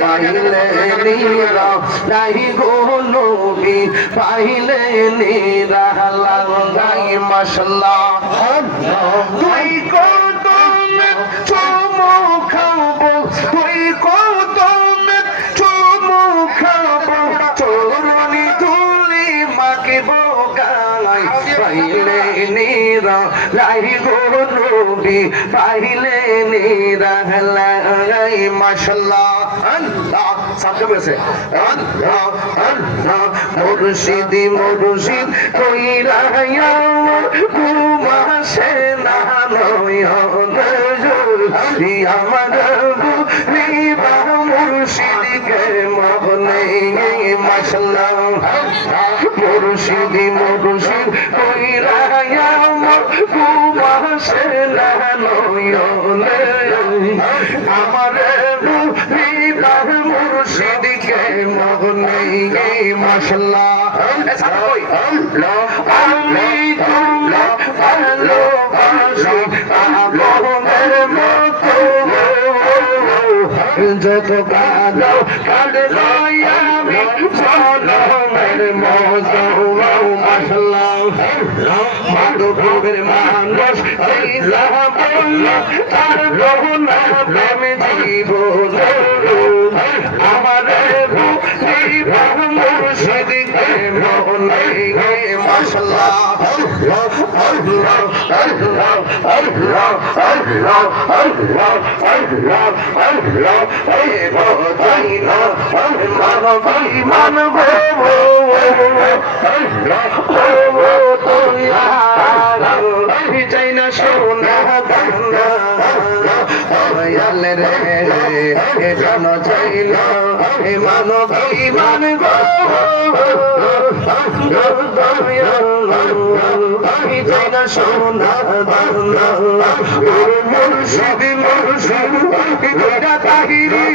পাইলে নিরা নাই গো নবী পাইলে নিরা লাগাই মাশাআল্লাহ তুই কত চুমু খাবো তুই কত চুমু খাবো চরণি তুলি মাকে বোগাই পাইলে নিরা নাই গো নবী পাইলে নিরা লাগাই মাশাআল্লাহ আল্লাহ সাথে বসে আল্লাহ আল্লাহ মুর্শিদি মুর্শিদ কইরা ঘুমাসে না নয়ন আমার বিবা মুর্শিদকে মনে মাশাআল্লাহ মুর্শিদি মুর্শিদ কইরা ঘুমাসে না নয়ন আমার মুর্শিদকে মনে মাশাআল্লাহ আমি তোমার ভালোবাসি পাগলের মতো যত কাঁদো কাঁদলো আমি জনমের মতো মাশাআল্লাহ মাধবপুরের মানুষ এই যাহা বলল তার বহুনা প্রেম জীবন আমার মুর্শিদকে মনে মাশাআল্লাহ আল্লাহ আল্লাহ আল্লাহ আল্লাহ আল্লাহ আল্লাহ আল্লাহ এ বদাইনা মানবী মানব আল্লাহ ও তুই আমি চাই না সোনা দানা রে এ জন চাইল এ মানবী মানব আমি চাই না সোনা দানা মুর্শিদ মুর্শিদ কইরা তাহিরি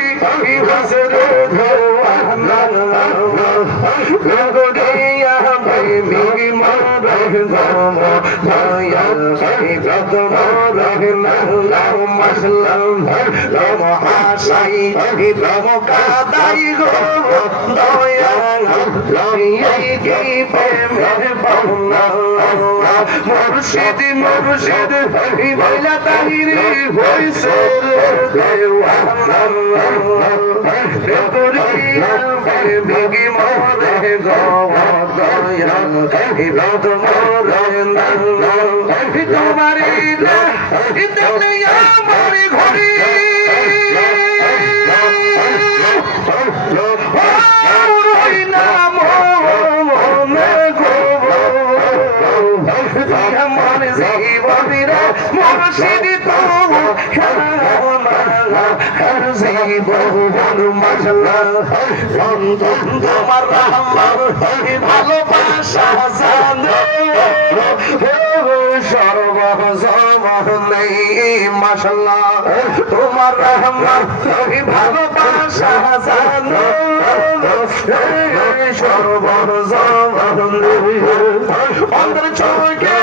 হাসর ধোয়ানা গগরিয়া প্রেমী মরে গম দয়া যত মরে নাম মাসলাম লম হাসাই লম কাদাই গো দয়া লই কি প্রেমের পাওনা মুর্শিদ মুর্শিদ বইলা তাহিরি হইছে দেওয়ানা গগরিয়া প্রেমী মরে গম দয়া যত মরে নাম তোমারি না ইতনে আমার ঘরে আমার জীবনীরা মুর্শিদ তো জীবন মাশাআল্লাহ তোমার ভালোবাসা জানো সর্বজমানে মাশাআল্লাহ তোমার রহমত ভালোবাসা জানো সর্বজমানে অন্তর চোখে